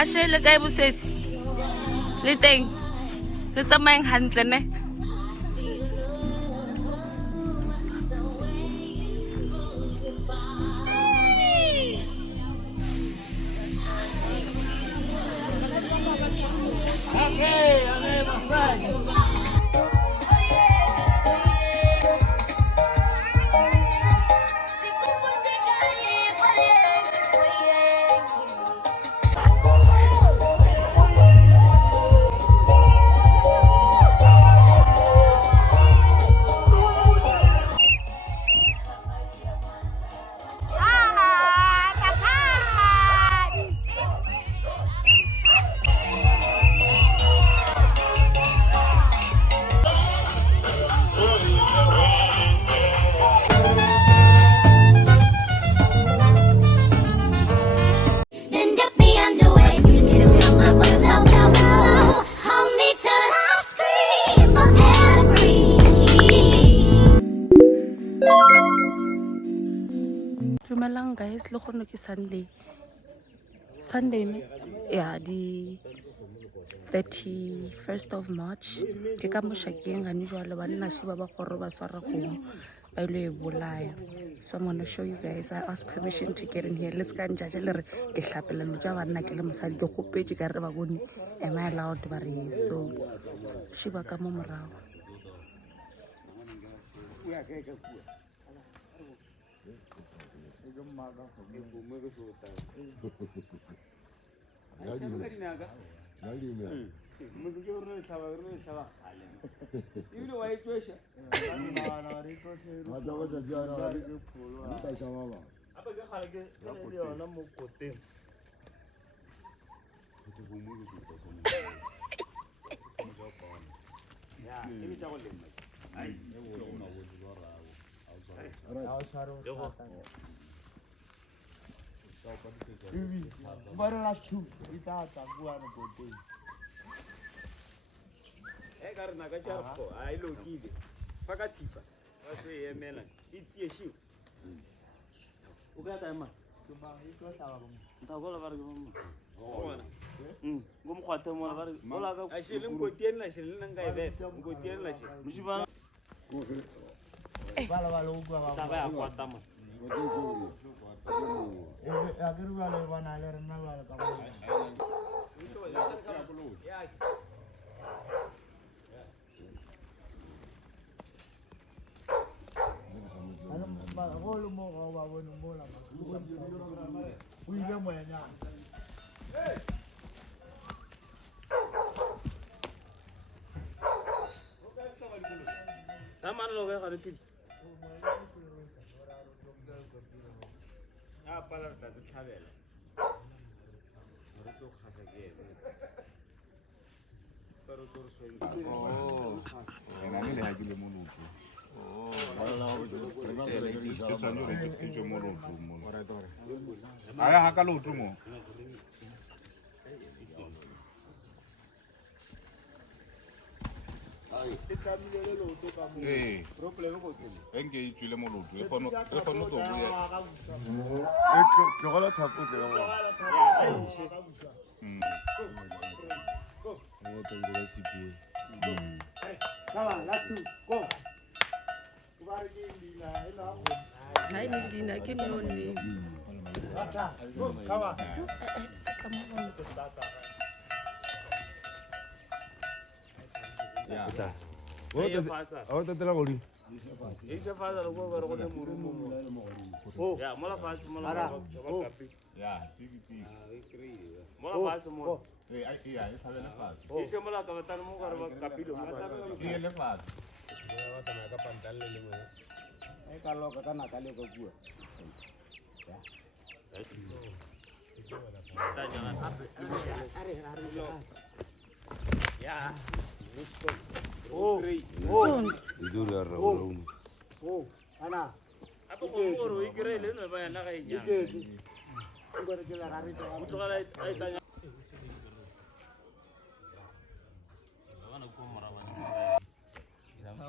Ashe le kae bosesi le teng le tsamayeng hantle ne Dumelang guys, le kgono ke Sunday ne ya di 31st of March ke ka moshakeng ga jwale banna hloba ba gore ba swara go ba ile bolaya. So I'm gonna show you guys. I asked permission to get in here. Let's go and judge le re ke hlapela lo ja banna ke le mosadi ke gopetse ka re ba bone am I allowed ba re so shiba ka mo morago. Hai ni dina ke noni.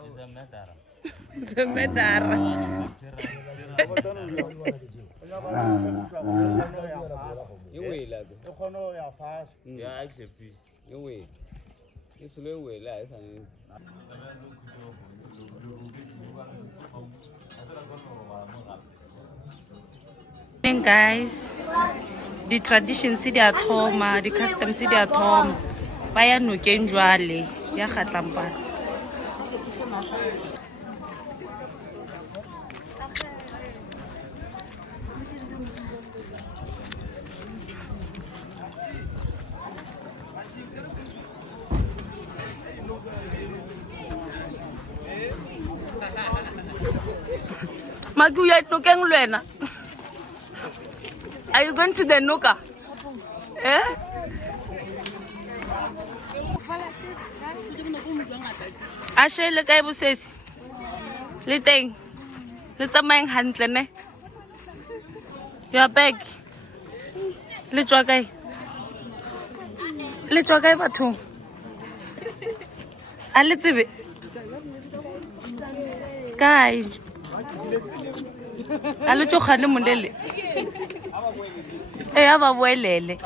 Zemedara. Guys, the traditions di a thoma, the customs di a thoma. Ba ya nokeng jwale ya kgatlampana. Magi ya nokeng lwena. Are you going to the Nuka? Eh? Ashe le kae bosesi? Le teng. Le tsamayeng hantle ne? Your bag. Le tswa kae? Le tswa kae bathong? A le tsebe? Kae? A le tsogane mondele? Eh, aba boelele.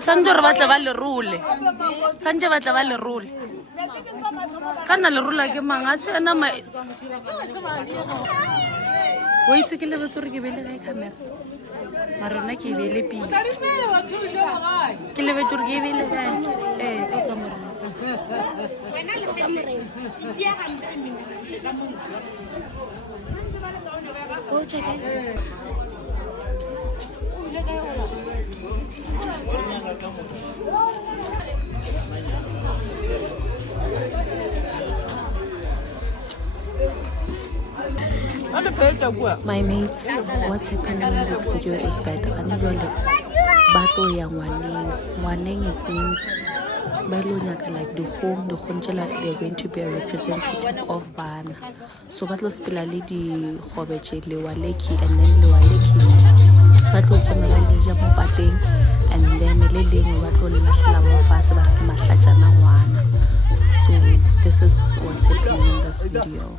Sanje re batla ba le rule. Sanje batla ba le rule. Kana le rula ke mang a se ana ma. Wo itse ke le botsore ke bele ga camera. Marona ke bele pi. Ke le botsore ke bele ga. Eh, ka camera. Go check it. My mates, what's happening in this video is that unusually battle yang waneng it means like the home they're going to be a representative of Bana. So batlo spela le di khobeche le waleki and then le waleki batlo tsamela le ja mo pateng and then le leng batlo le lahlela mo fase ba re mahlajana ngwana. So this is what's happening in this video.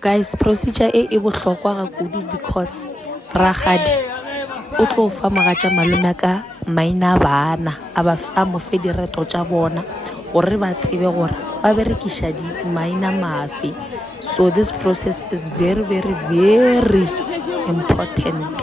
Guys, procedure e bohlokwa ga kudu because ragadi o tlo fa magatša malome ka maina bana a mo fe direto tša bona gore ba tsebe gore ba berekiša di maina mafe. So this process is very very very important.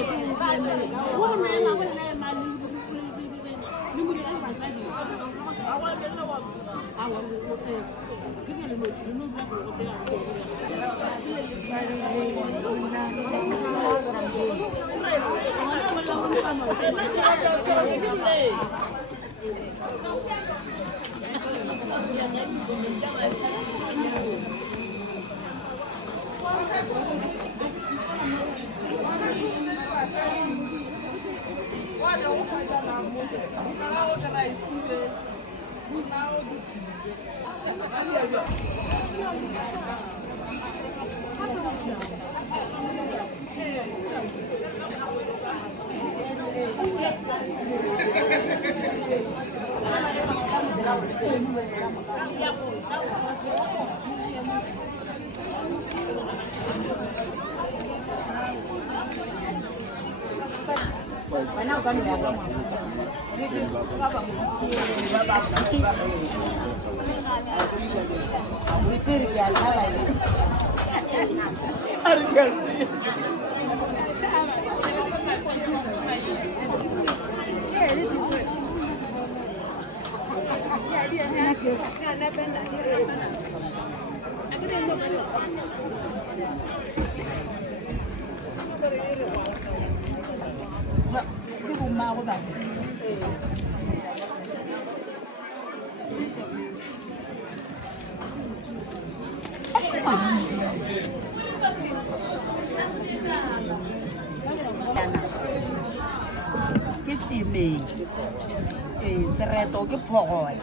Sereto ke phogola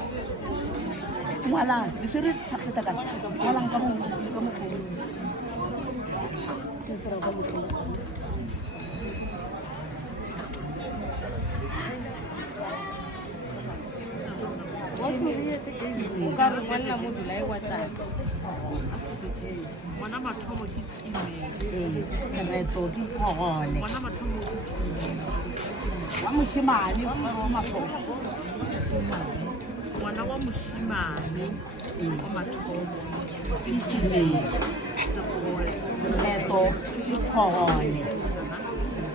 ngwana le sere sa feta ka ngwana ka mo ke sere ka mo wa go riete ke o ka re ngwana mo dula e wa tsaka Ngwana mathomo ke time. Sereto ke phogole. Ngwana mathomo ke time. Wa moshimane wa mathomo. Ngwana wa moshimane wa mathomo ke time. Sereto ke phogole.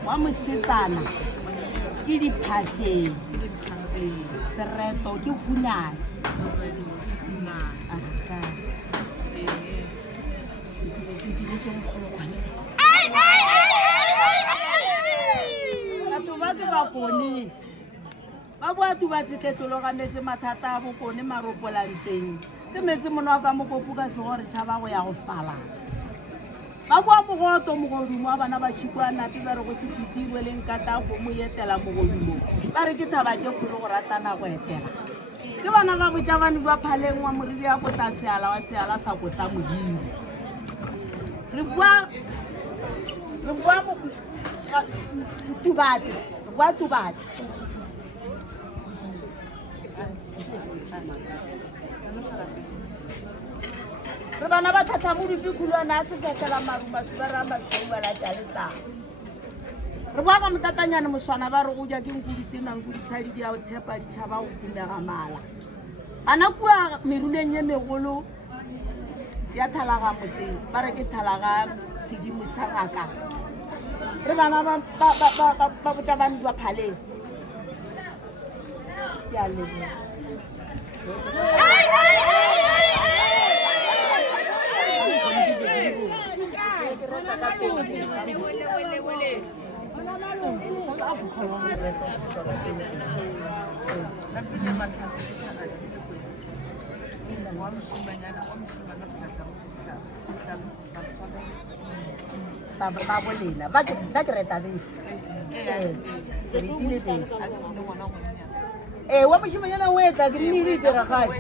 Wa mosetsana ke diphaseng. Sereto ke hunane. Batho ba ke bakone ba boa tubatse tletolo ga metse mathata a bokone maropolantseng ke metse mono wa ka mokopu ka segore tšhaba go ya go falana ba boa mogoto mogodumo wa bana ba šikwanate ba re go se fitirwe le nkata go mo etela mogodumo ba re ke thaba tše kgolo go ratana go etela ke bana ba botša bane ba phaleng wa moriri ya kota seala wa seala sa kota modimo re bua tubatse re bua tubatse re bana ba tlhatlha mo difikhulwana a se fetlela marumasi ba ra mašauba la tšaletlang re bua ka motatanyane moswana ba re go ja ke nkuditenang koditshadi di a o thepa ditšhaba go kulega mala bana kua meruleng ye megolo ya thalaga motseng ba re ke thalaga sedimo sa ngaka re bana ba botša bane ba phaleng ke a leboga ba bolela ba ke reta bese ke retile bese wa mošimanyana o etla ke nneditse ragadi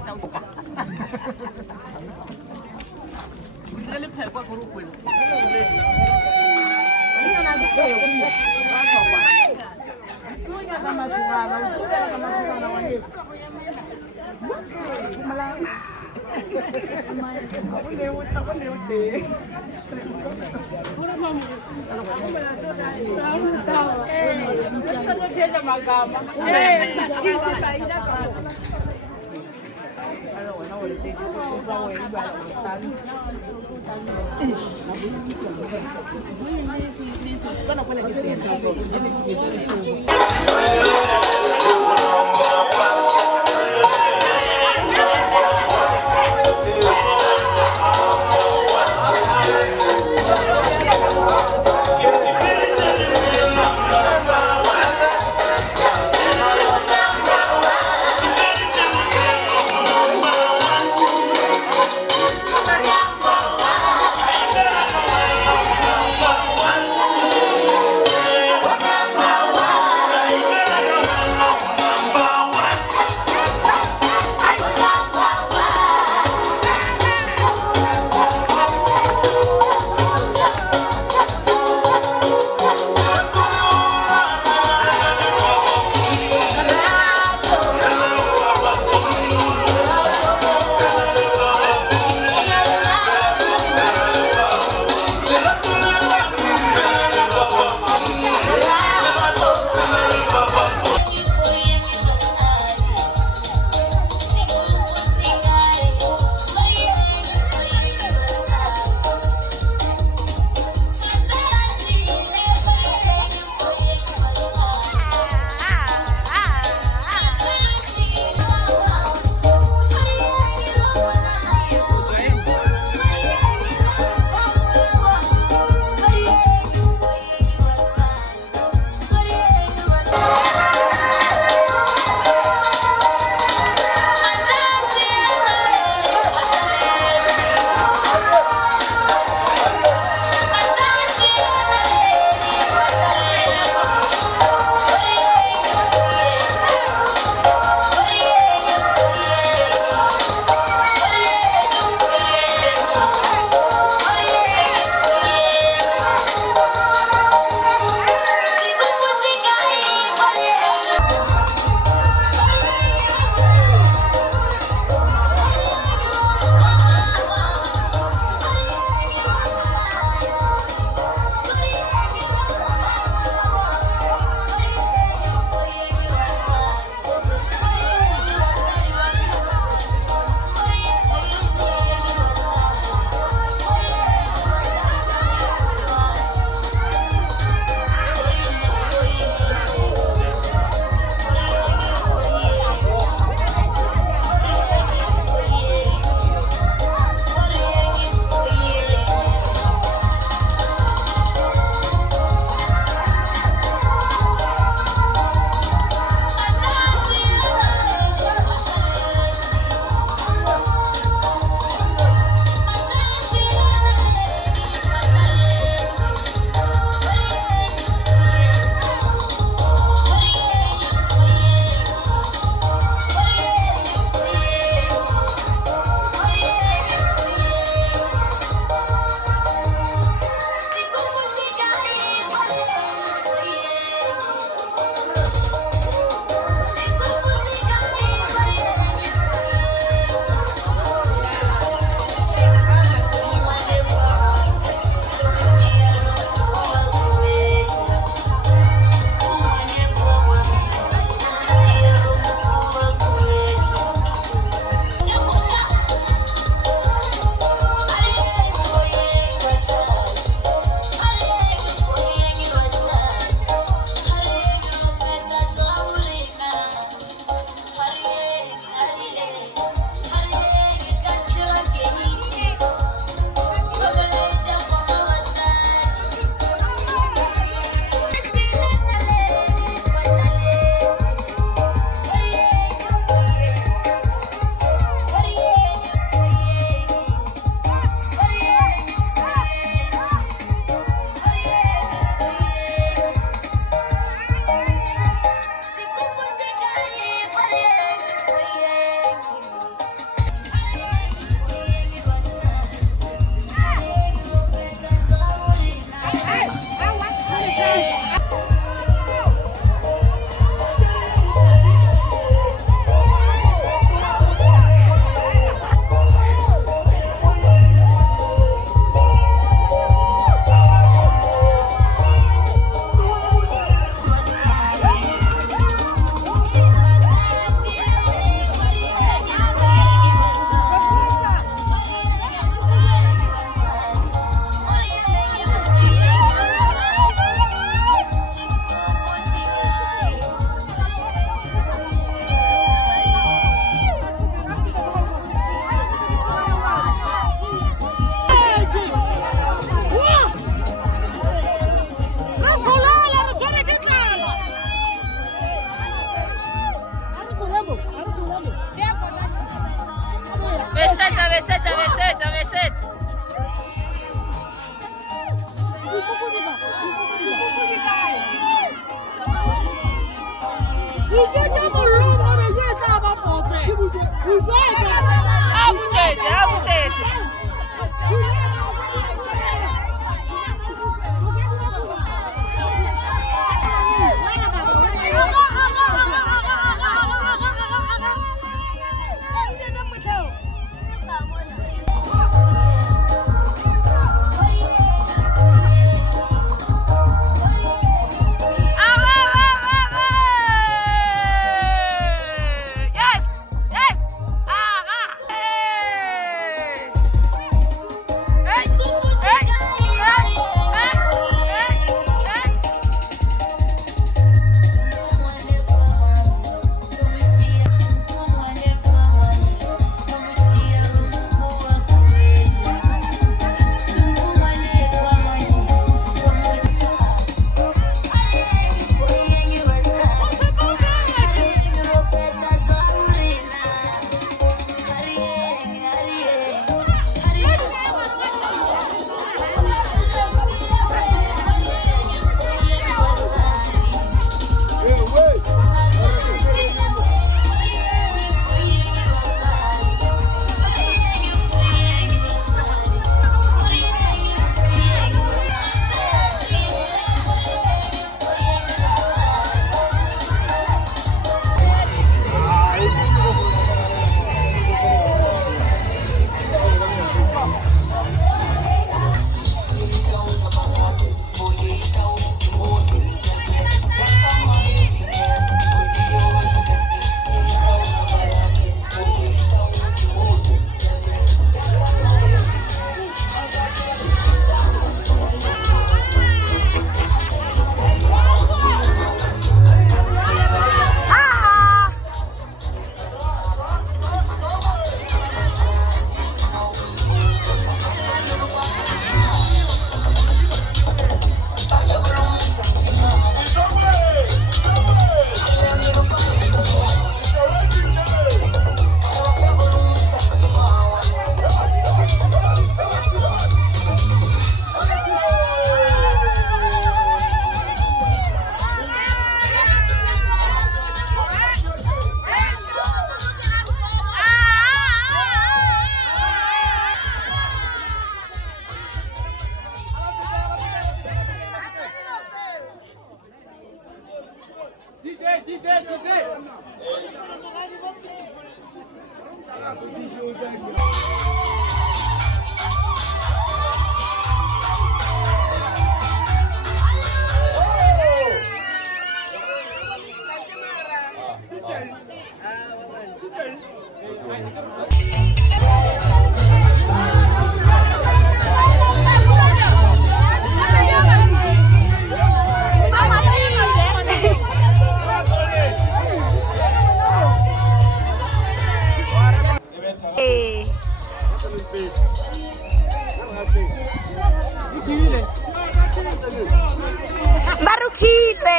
Barukile.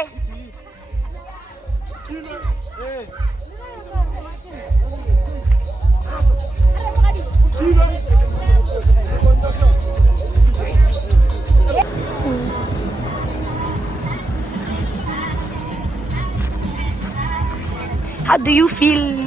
How do you feel?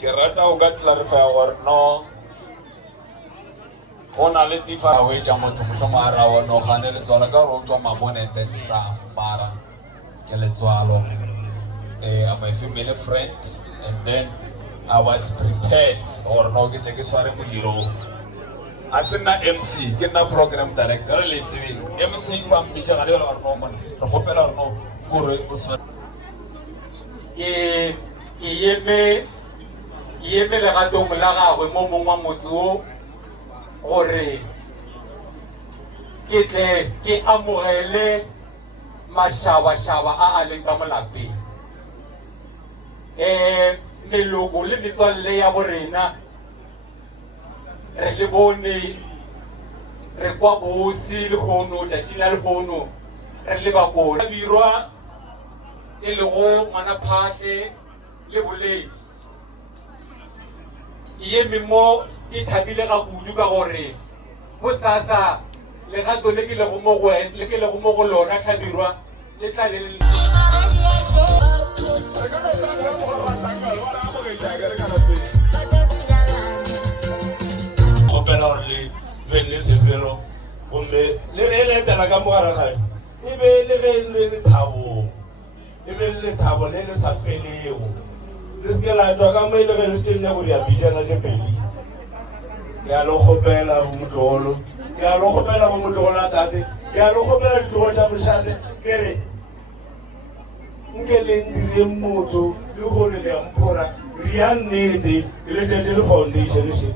ke rata o ka clarify gore no go na le tifa go etsa motho motlhomo a ra wa no gane letswalo ka gore o tswa mabonete and stuff mara ke letswalo I'm a family friend and then I was prepared or no ke tle ke sware modiro a se nna MC ke nna program director re le tsebeng MC ba mmitsa ga le gore no mona re gopela gore no gore o sa ke eme le gatong la gagwe mo mongwe wa motse gore ke tle ke amogele mašaba-šaba a leng ka molapeng meloko le metswalle ya borena re le bone re kwa bosi le kgono tšatši la lekgono re le bakone birwa e lego ngwana phahle le boledi ke eme mo ke thabile ga kudu ka gore mo sasa legato le ke lego mo go lona tlhabirwa le tla le gopela gore le be le sefero gomme le re le etela ka mogare gane e be le ge le lethabong e be le lethabo le le sa felego le seke la tswa ka mo e le ge le setšenya gore ya bijana tse pedi ke a le kgopela bo motlogolo ke a le kgopela bo motlogolo a tate ke a le kgopela ditlogo tša mošate ke re nke le ndire motho le gore le mphora ria nnete ke le tšetše le foundation se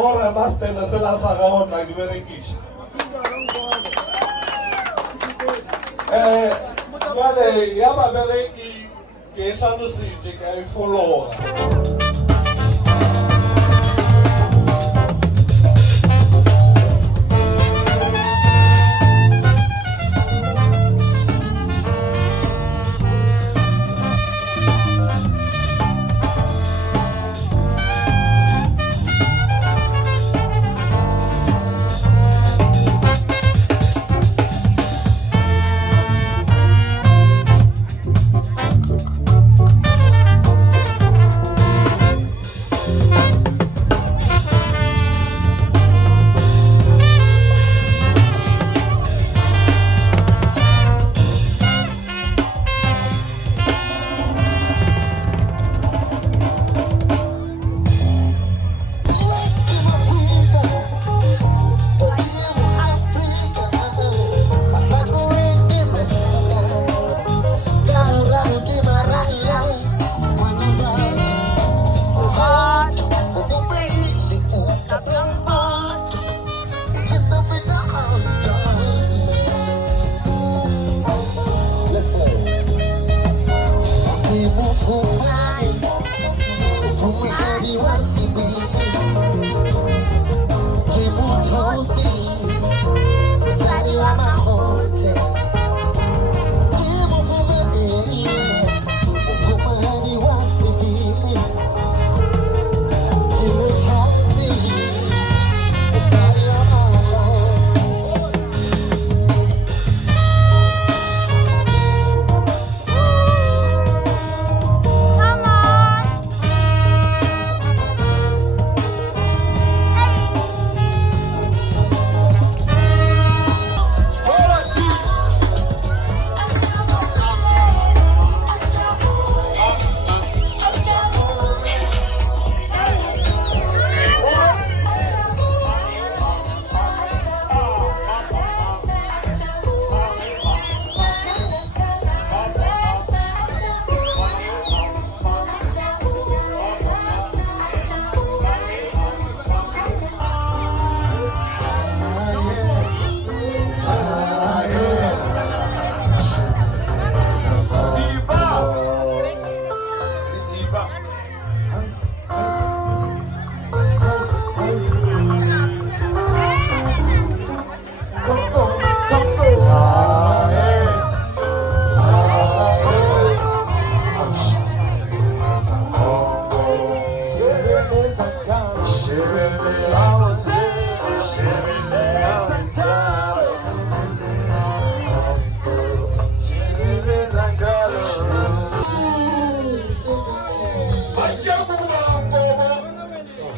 gore mastena sela sa gago tla di berekiša jale ya babereki ke e tlhalositše ka e fologa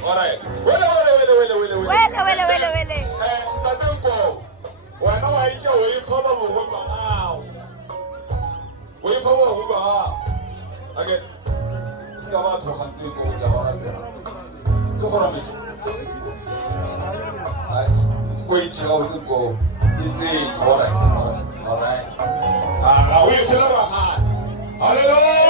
Alright. Wele. Tatenko. Wana wa ike o ifa ba bo ba ao. O ifa ba bo ba ao. Okay. Ska ba to khante ko ya hora se. Ko hora me. Ai. Ko ichi ga usu ko. Itse alright. Ah, we feel ba ha. Hallelujah.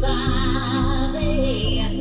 Bye.